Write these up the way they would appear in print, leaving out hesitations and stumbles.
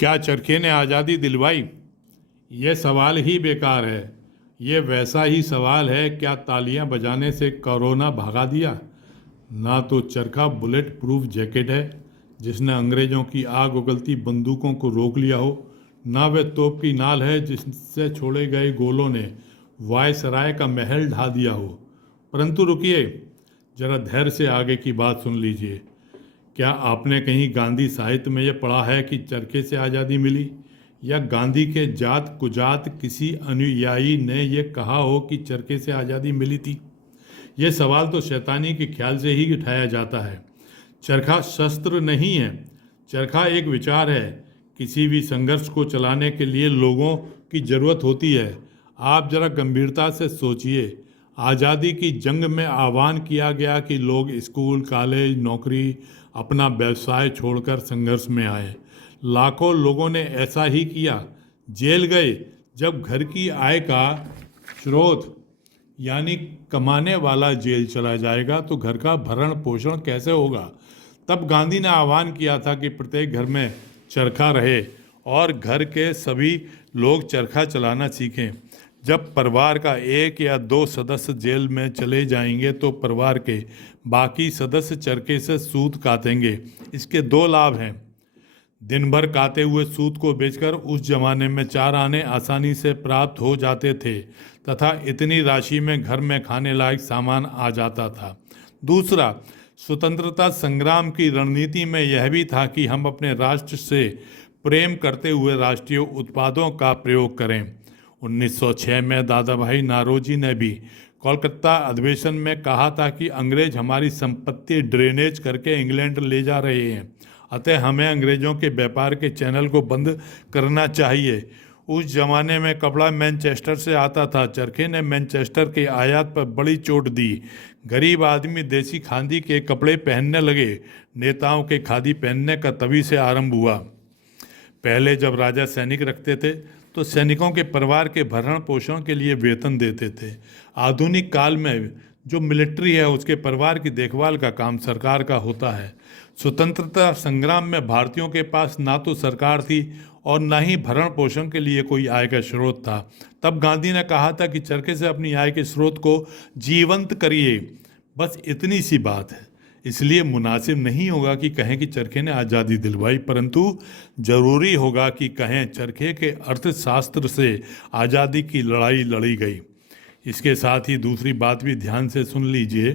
क्या चरखे ने आज़ादी दिलवाई? ये सवाल ही बेकार है। ये वैसा ही सवाल है, क्या तालियां बजाने से कोरोना भगा दिया? ना तो चरखा बुलेट प्रूफ जैकेट है जिसने अंग्रेज़ों की आग उगलती बंदूकों को रोक लिया हो, ना वह तोप की नाल है जिससे छोड़े गए गोलों ने वायसराय का महल ढा दिया हो। परंतु रुकिए, जरा धैर्य से आगे की बात सुन लीजिए। क्या आपने कहीं गांधी साहित्य में यह पढ़ा है कि चरखे से आज़ादी मिली, या गांधी के जात कुजात किसी अनुयायी ने यह कहा हो कि चरखे से आज़ादी मिली थी? यह सवाल तो शैतानी के ख्याल से ही उठाया जाता है। चरखा शस्त्र नहीं है, चरखा एक विचार है। किसी भी संघर्ष को चलाने के लिए लोगों की ज़रूरत होती है। आप जरा गंभीरता से सोचिए। आज़ादी की जंग में आह्वान किया गया कि लोग स्कूल, कॉलेज, नौकरी, अपना व्यवसाय छोड़कर संघर्ष में आए। लाखों लोगों ने ऐसा ही किया, जेल गए। जब घर की आय का स्रोत यानी कमाने वाला जेल चला जाएगा तो घर का भरण पोषण कैसे होगा? तब गांधी ने आह्वान किया था कि प्रत्येक घर में चरखा रहे और घर के सभी लोग चरखा चलाना सीखें। जब परिवार का एक या दो सदस्य जेल में चले जाएंगे तो परिवार के बाकी सदस्य चरखे से सूत कातेंगे। इसके दो लाभ हैं। दिन भर काते हुए सूत को बेचकर उस जमाने में 4 आने आसानी से प्राप्त हो जाते थे तथा इतनी राशि में घर में खाने लायक सामान आ जाता था। दूसरा, स्वतंत्रता संग्राम की रणनीति में यह भी था कि हम अपने राष्ट्र से प्रेम करते हुए राष्ट्रीय उत्पादों का प्रयोग करें। 1906 में दादा भाई नारोजी ने भी कोलकाता अधिवेशन में कहा था कि अंग्रेज हमारी संपत्ति ड्रेनेज करके इंग्लैंड ले जा रहे हैं, अतः हमें अंग्रेजों के व्यापार के चैनल को बंद करना चाहिए। उस जमाने में कपड़ा मैनचेस्टर से आता था। चरखे ने मैनचेस्टर के आयात पर बड़ी चोट दी। गरीब आदमी देसी खादी के कपड़े पहनने लगे। नेताओं के खादी पहनने का तभी से आरंभ हुआ। पहले जब राजा सैनिक रखते थे तो सैनिकों के परिवार के भरण पोषण के लिए वेतन देते थे। आधुनिक काल में जो मिलिट्री है उसके परिवार की देखभाल का काम सरकार का होता है। स्वतंत्रता संग्राम में भारतीयों के पास ना तो सरकार थी और ना ही भरण पोषण के लिए कोई आय का स्रोत था। तब गांधी ने कहा था कि चरखे से अपनी आय के स्रोत को जीवंत करिए। बस इतनी सी बात है। इसलिए मुनासिब नहीं होगा कि कहें कि चरखे ने आज़ादी दिलवाई, परंतु जरूरी होगा कि कहें चरखे के अर्थशास्त्र से आज़ादी की लड़ाई लड़ी गई। इसके साथ ही दूसरी बात भी ध्यान से सुन लीजिए।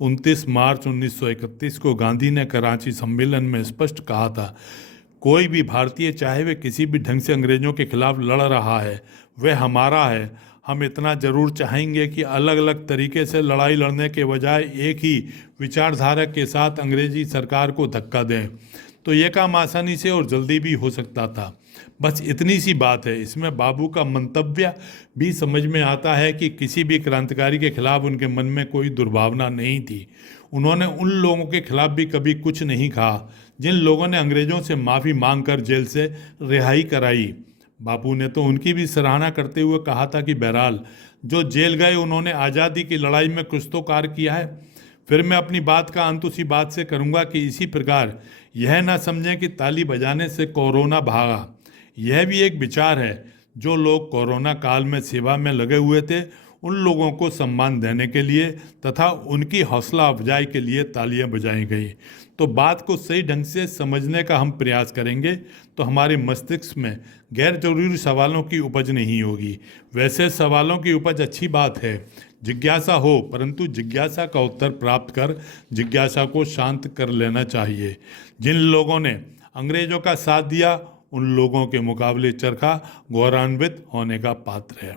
29 मार्च 1931 को गांधी ने कराची सम्मेलन में स्पष्ट कहा था, कोई भी भारतीय चाहे वे किसी भी ढंग से अंग्रेजों के खिलाफ लड़ रहा है वह हमारा है। हम इतना जरूर चाहेंगे कि अलग अलग तरीके से लड़ाई लड़ने के बजाय एक ही विचारधारा के साथ अंग्रेजी सरकार को धक्का दें। तो ये काम आसानी से और जल्दी भी हो सकता था। बस इतनी सी बात है। इसमें बाबू का मंतव्य भी समझ में आता है कि किसी भी क्रांतिकारी के खिलाफ उनके मन में कोई दुर्भावना नहीं थी। उन्होंने उन लोगों के खिलाफ भी कभी कुछ नहीं कहा जिन लोगों ने अंग्रेजों से माफ़ी मांगकर जेल से रिहाई कराई। बापू ने तो उनकी भी सराहना करते हुए कहा था कि बहरहाल जो जेल गए उन्होंने आज़ादी की लड़ाई में कुछ तो कार्य किया है। फिर मैं अपनी बात का अंत उसी बात से करूंगा कि इसी प्रकार यह ना समझें कि ताली बजाने से कोरोना भागा। यह भी एक विचार है। जो लोग कोरोना काल में सेवा में लगे हुए थे उन लोगों को सम्मान देने के लिए तथा उनकी हौसला अफजाई के लिए तालियां बजाई गई। तो बात को सही ढंग से समझने का हम प्रयास करेंगे तो हमारे मस्तिष्क में गैर जरूरी सवालों की उपज नहीं होगी। वैसे सवालों की उपज अच्छी बात है, जिज्ञासा हो, परंतु जिज्ञासा का उत्तर प्राप्त कर जिज्ञासा को शांत कर लेना चाहिए। जिन लोगों ने अंग्रेजों का साथ दिया उन लोगों के मुकाबले चरखा गौरवान्वित होने का पात्र है।